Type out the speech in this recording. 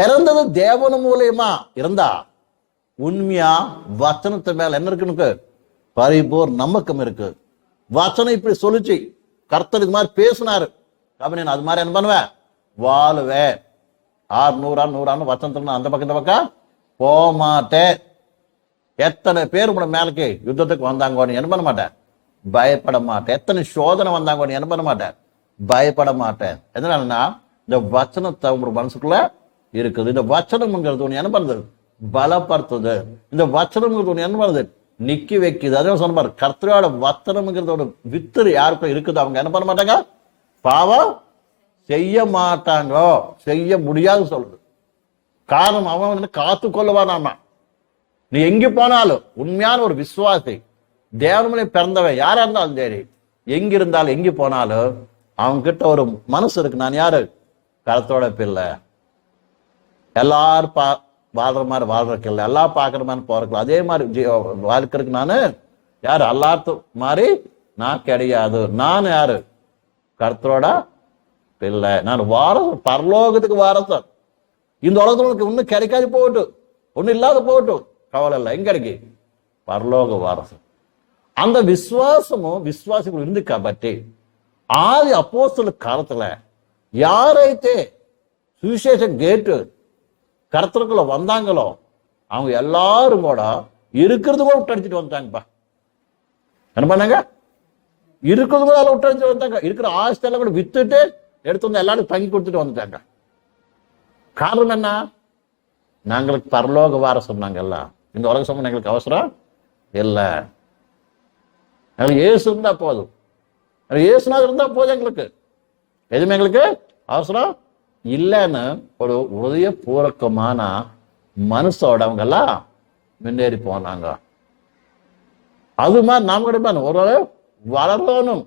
பிறந்தது தேவன் மூலியமா இருந்தா உண்மையா வசனத்து மேல என்ன இருக்குன்னு பரிபூர் நம்பக்கம் இருக்கு. வசனம் இப்படி சொல்லிச்சு, கர்த்தர் இது மாதிரி பேசினாரு, அப்ப நான் அது மாதிரி என்ன பண்ணுவேன், வாழுவேன். 600 வசனத்துல அந்த பக்கம் இந்த பக்கம் போக மாட்டேன். எத்தனை பேர் உங்களோட மேலுக்கு யுத்தத்துக்கு வந்தாங்க, நீ என்ன பண்ண மாட்டேன், பயப்பட மாட்டேன். எத்தனை சோதனை வந்தாங்க, நீ என்ன பண்ண மாட்டேன், பயப்பட மாட்டேன். எதனாலன்னா இந்த வசனத்தை உங்க மனசுக்குள்ள இருக்குது. இந்த வச்சனம்ங்கிறது ஒண்ணு என்ன பண்ணுது, பலப்படுத்துது. இந்த வச்சனம்ங்கிறது ஒண்ணு என்ன பண்ணுது, நிக்கி வைக்குது. அதே சொன்ன பாரு, கர்த்தரோட வச்சனம்ங்கிறதோட வித்து யாருக்கும் இருக்குது, அவங்க என்ன பண்ண மாட்டாங்க, பாவம் செய்ய மாட்டாங்க, செய்ய முடியாது சொல்லுது. காரணம் அவன் காத்து கொள்ளுவானாமா. நீ எங்க போனாலும் உண்மையான ஒரு விசுவாசி, தேவனே பிறந்தவன் யாரா இருந்தாலும் சரி, எங்க இருந்தாலும் எங்க போனாலும் அவங்க கிட்ட ஒரு மனசு இருக்கு, நான் யாரு, கர்த்தரோட பிள்ளை. எல்லாரும் வாழ்ற மாதிரி வாழ்றதுக்கு இல்லை, எல்லாம் பாக்குற மாதிரி போறதுக்கு அதே மாதிரி வாழ்க்கிறதுக்கு நானு யாரு, எல்லாத்து மாதிரி நான் கிடையாது. நான் யாரு, கர்த்தரோட பிள்ளை. நான் வாரசம், பரலோகத்துக்கு வாரசம். இந்த உலகத்துல ஒன்னும் கிடைக்காது போகட்டும், ஒன்னும் இல்லாத போகட்டும், கவலை இல்லை. எங்க கிடைக்கு, பரலோக வாரசம். அந்த விசுவாசமும் விசுவாசிகள் இருந்து కాబట్టి ఆది అపోస్తలుల కాలத்துல யாரைతే சுவிசேஷம் கேட்டு கர்த்தருக்குள்ள வந்தாங்களோ அவங்க எல்லாரும் கூட இருக்கிறது கூட விட்டடிச்சுட்டு வந்துட்டாங்கப்பா. என்ன பண்ணாங்க, இருக்கிறது கூட அதில் விட்டடிச்சுட்டு வந்தாங்க. இருக்கிற ஆஸ்தியெல்லாம் கூட வித்துட்டு எடுத்து வந்து எல்லாரும் தங்கி கொடுத்துட்டு வந்துட்டாங்க. காரணம் என்ன, நாங்களுக்கு பரலோக வாரசம். நாங்கல்ல இந்த உலக சமூகம் எங்களுக்கு அவசரம் இல்லை. எங்களுக்கு இயேசு இருந்தா போதும், இயேசுநாதர் இருந்தா போதும். எங்களுக்கு எதுவுமே எங்களுக்கு அவசரம் இல்லைன்னு ஒரு உறுதியபூர்வமான மனசோட அவங்க எல்லாம் முன்னேறி போனாங்க. அது மாதிரி நாம் கிடைப்பான ஒரு வளரணும்.